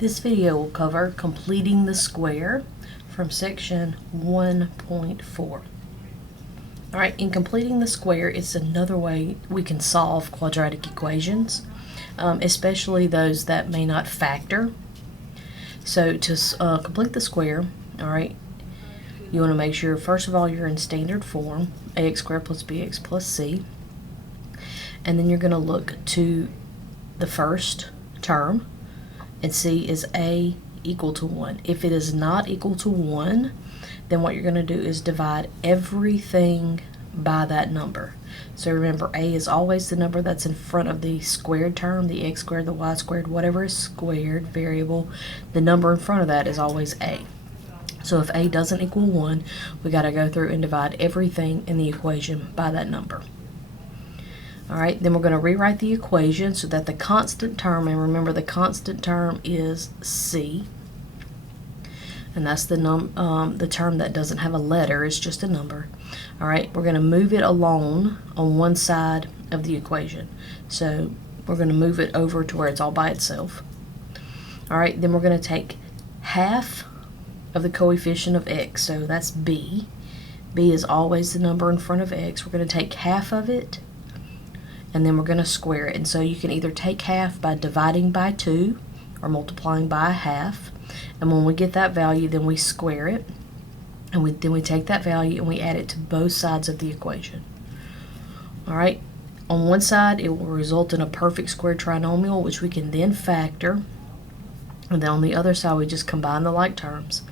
This video will cover completing the square from section 1.4. Alright, in completing the square, it's another way we can solve quadratic equations, especially those that may not factor. So to complete the square, alright, you want to make sure, first of all, you're in standard form, ax squared plus bx plus c. And then you're going to look to the first term and see is a equal to 1. If it is not equal to 1, then what you're going to do is divide everything by that number. So remember, a is always the number that's in front of the squared term, the x squared, the y squared, whatever is squared variable, the number in front of that is always a. So if a doesn't equal 1, we got to go through and divide everything in the equation by that number. Alright, then we're going to rewrite the equation so that the constant term, and remember the constant term is c, and that's the term that doesn't have a letter, it's just a number. Alright, we're going to move it along on one side of the equation. So we're going to move it over to where it's all by itself. Alright, then we're going to take half of the coefficient of x, so that's b. b is always the number in front of x. We're going to take half of it, and then we're going to square it. And so you can either take half by dividing by 2 or multiplying by half. And when we get that value, then we square it. And then we take that value and we add it to both sides of the equation. Alright, on one side it will result in a perfect square trinomial, which we can then factor. And then on the other side we just combine the like terms.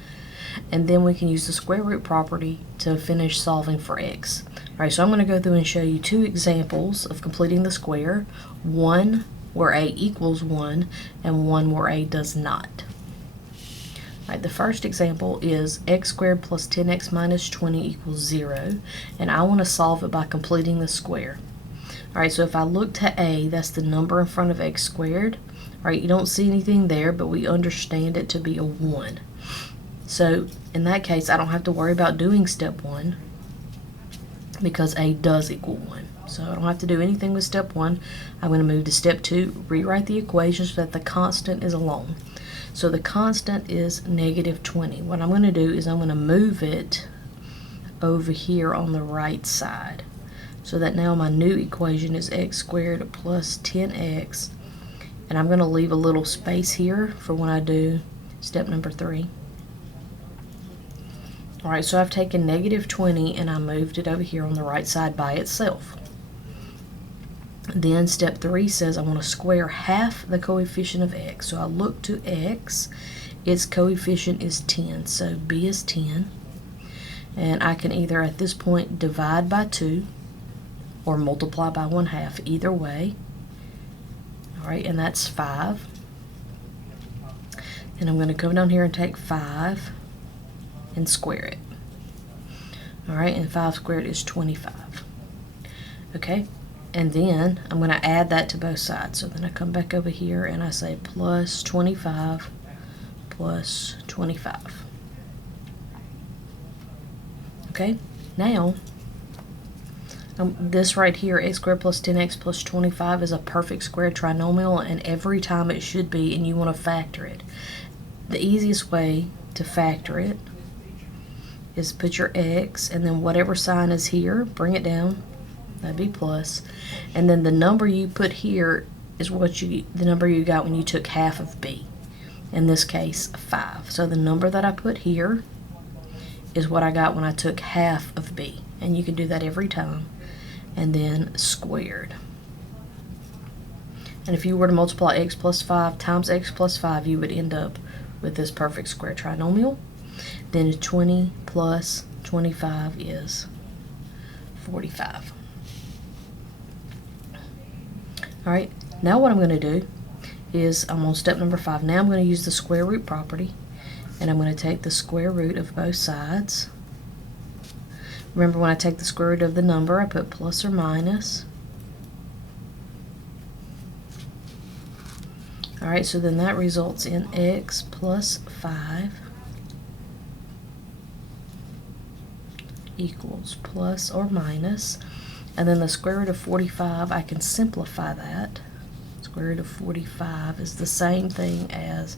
And then we can use the square root property to finish solving for x. Alright, so I'm going to go through and show you two examples of completing the square. One where a equals 1 and one where a does not. Alright, the first example is x squared plus 10x minus 20 equals 0. And I want to solve it by completing the square. Alright, so if I look to a, that's the number in front of x squared. Alright, you don't see anything there, but we understand it to be a 1. So in that case, I don't have to worry about doing step 1. Because a does equal 1. So I don't have to do anything with step 1. I'm going to move to step 2, rewrite the equation so that the constant is alone. So the constant is negative 20. What I'm going to do is I'm going to move it over here on the right side. So that now my new equation is x squared plus 10x. And I'm going to leave a little space here for when I do step number 3. Alright, so I've taken negative 20 and I moved it over here on the right side by itself. Then step 3 says I want to square half the coefficient of x. So I look to x, its coefficient is 10, so b is 10. And I can either at this point divide by 2 or multiply by 1/2, either way. Alright, and that's 5. And I'm going to come down here and take 5 and square it. Alright, and 5 squared is 25. Okay, and then I'm going to add that to both sides. So then I come back over here and I say plus 25 plus 25. Okay, now this right here, x squared plus 10x plus 25, is a perfect square trinomial, and every time it should be, and you want to factor it. The easiest way to factor it is put your x, and then whatever sign is here, bring it down, that'd be plus, and then the number you put here is the number you got when you took half of b, in this case 5. So the number that I put here is what I got when I took half of b, and you can do that every time, and then squared. And if you were to multiply x plus 5 times x plus 5, you would end up with this perfect square trinomial. Then 20 plus 25 is 45. Alright, now what I'm going to do is I'm on step number 5. Now I'm going to use the square root property, and I'm going to take the square root of both sides. Remember, when I take the square root of the number, I put plus or minus. Alright, so then that results in x plus 5 equals plus or minus, and then the square root of 45, I can simplify that. Square root of 45 is the same thing as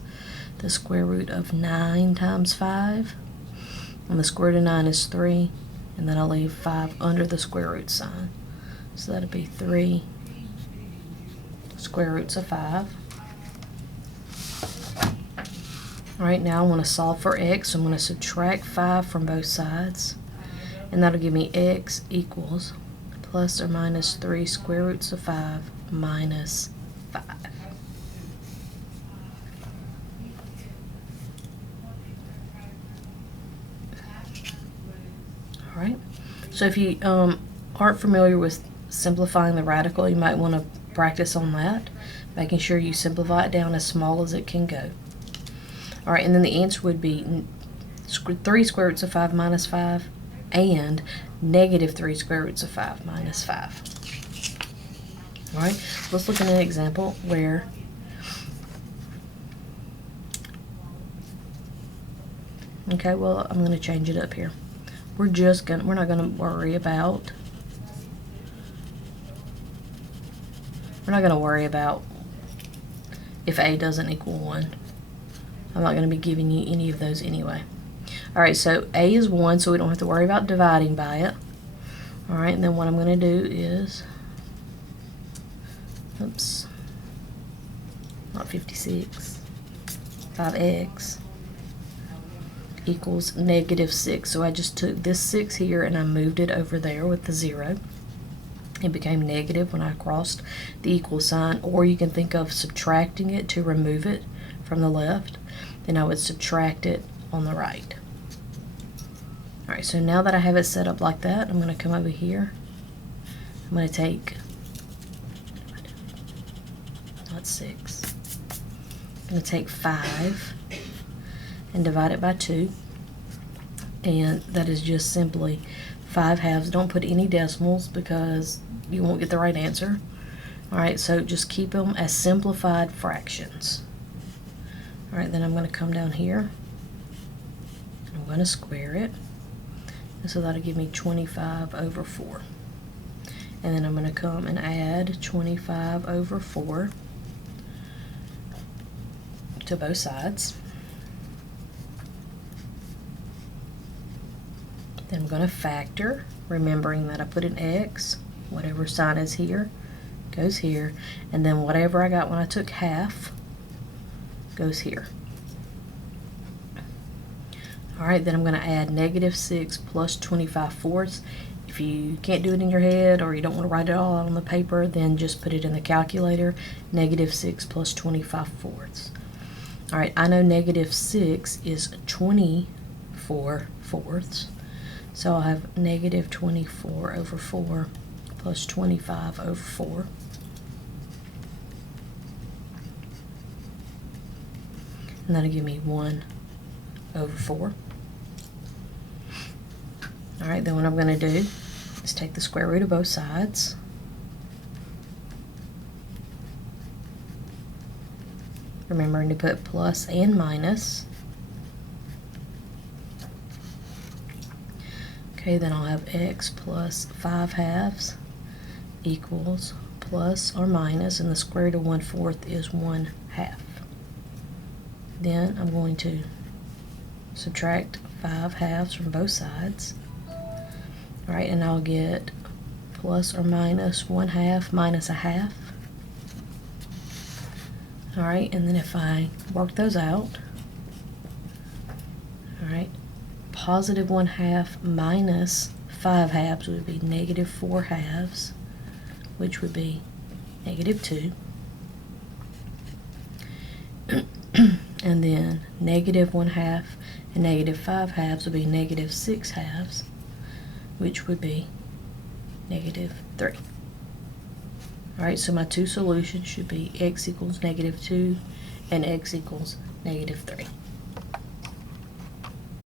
the square root of 9 times 5. And the square root of 9 is 3. And then I'll leave 5 under the square root sign. So that'll be 3 square roots of 5. Alright, now I want to solve for x. So I'm going to subtract 5 from both sides. And that'll give me x equals plus or minus 3 square roots of 5 minus 5. Alright, so if you aren't familiar with simplifying the radical, you might want to practice on that, making sure you simplify it down as small as it can go. Alright, and then the answer would be 3 square roots of 5 minus 5 and negative 3 square roots of 5 minus 5. Alright, let's look at an example where okay, well, I'm going to change it up here. We're not going to worry about if a doesn't equal 1. I'm not going to be giving you any of those anyway. Alright, so a is 1, so we don't have to worry about dividing by it. Alright, and then what I'm going to do is, oops, not 56, 5x equals negative 6. So I just took this 6 here and I moved it over there with the 0. It became negative when I crossed the equal sign, or you can think of subtracting it to remove it from the left. Then I would subtract it on the right. Alright, so now that I have it set up like that, I'm going to come over here. I'm going to take, not 6, I'm going to take 5 and divide it by 2. And that is just simply 5 halves. Don't put any decimals because you won't get the right answer. Alright, so just keep them as simplified fractions. Alright, then I'm going to come down here. I'm going to square it. And so that'll give me 25 over 4. And then I'm going to come and add 25 over 4 to both sides. Then I'm going to factor, remembering that I put an x, whatever sign is here, goes here, and then whatever I got when I took half goes here. Alright, then I'm going to add negative 6 plus 25 fourths. If you can't do it in your head or you don't want to write it all out on the paper, then just put it in the calculator. Negative 6 plus 25 fourths. Alright, I know negative 6 is 24 fourths. So I'll have negative 24 over 4 plus 25 over 4. And that'll give me 1 over 4. Alright, then what I'm going to do is take the square root of both sides. Remembering to put plus and minus. Okay, then I'll have x plus 5 halves equals plus or minus, and the square root of 1/4 is 1/2. Then I'm going to subtract 5 halves from both sides. Alright, and I'll get plus or minus 1/2 minus 1/2. Alright, and then if I work those out, alright, positive 1/2 minus 5 halves would be negative 4 halves, which would be negative 2. And then negative 1/2 and negative 5 halves would be negative 6 halves, which would be negative 3. Alright, so my two solutions should be x equals negative 2 and x equals negative 3.